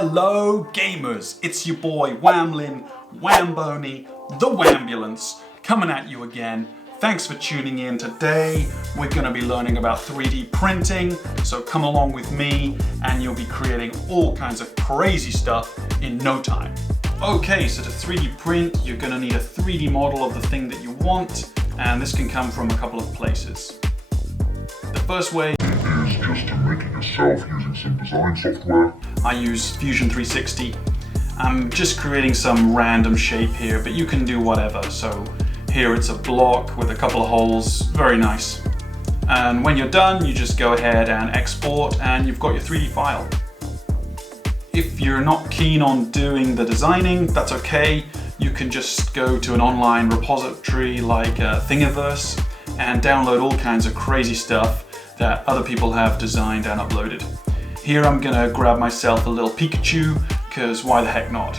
Hello gamers, it's your boy Whamlin, Whamboni, the Wambulance, coming at you again. Thanks for tuning in. Today we're going to be learning about 3D printing, so come along with me and you'll be creating all kinds of crazy stuff in no time. Okay, so to 3D print you're going to need a 3D model of the thing that you want, and this can come from a couple of places. The first way is just to make it yourself using some design software. I use Fusion 360. I'm just creating some random shape here, but you can do whatever. So here it's a block with a couple of holes, very nice. And when you're done, you just go ahead and export and you've got your 3D file. If you're not keen on doing the designing, that's okay. You can just go to an online repository like Thingiverse and download all kinds of crazy stuff that other people have designed and uploaded. Here I'm gonna grab myself a little Pikachu, because why the heck not?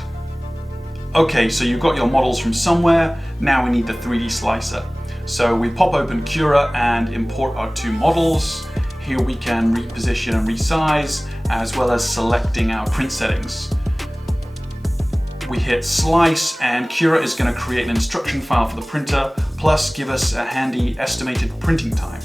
Okay, so you've got your models from somewhere, now we need the 3D slicer. So we pop open Cura and import our two models. Here we can reposition and resize, as well as selecting our print settings. We hit slice and Cura is gonna create an instruction file for the printer, plus give us a handy estimated printing time.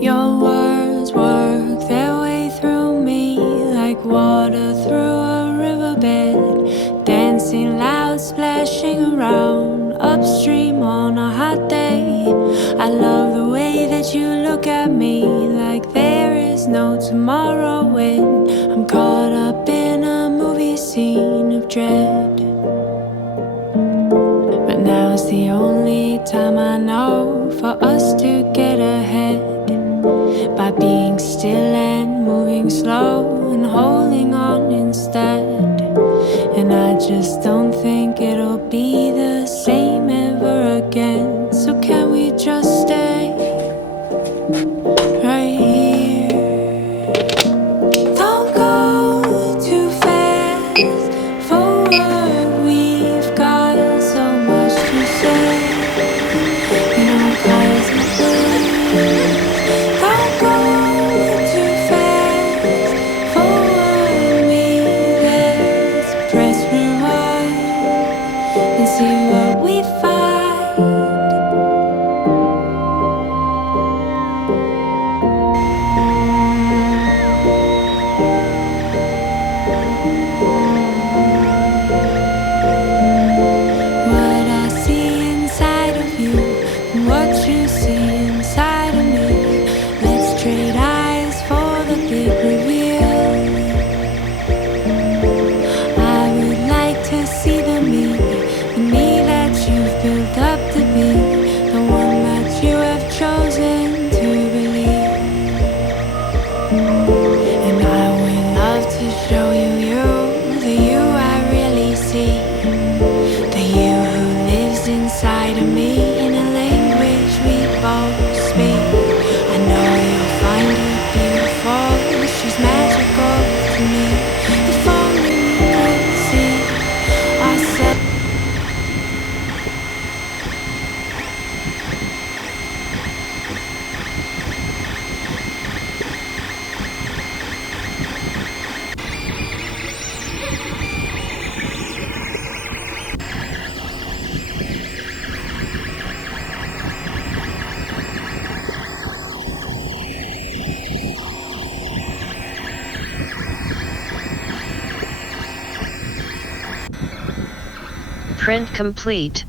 Your words work their way through me like water through a riverbed, dancing loud, splashing around upstream on a hot day. I love the way that you look at me like there is no tomorrow when I'm caught up in a movie scene of dread. But now's the only time I know for us to get ahead, by being still and moving slow and holding on instead. And I just don't think it'll be the same ever again. So can we just stay right here? Don't go too fast forward, we've got so much to say. You know, 'cause don't go too fast forward me. Let's press rewind and see what we find. What I see inside of you and what you see inside of me. Let's trade eyes for the big reveal. I would like to see the me that you've built up to be, the one that you have chosen to believe. And I would love to show you, the you I really see, the you who lives inside of me in a language we both speak. I know you'll find her beautiful, she's magical to me. If only we could see ourselves. Print complete.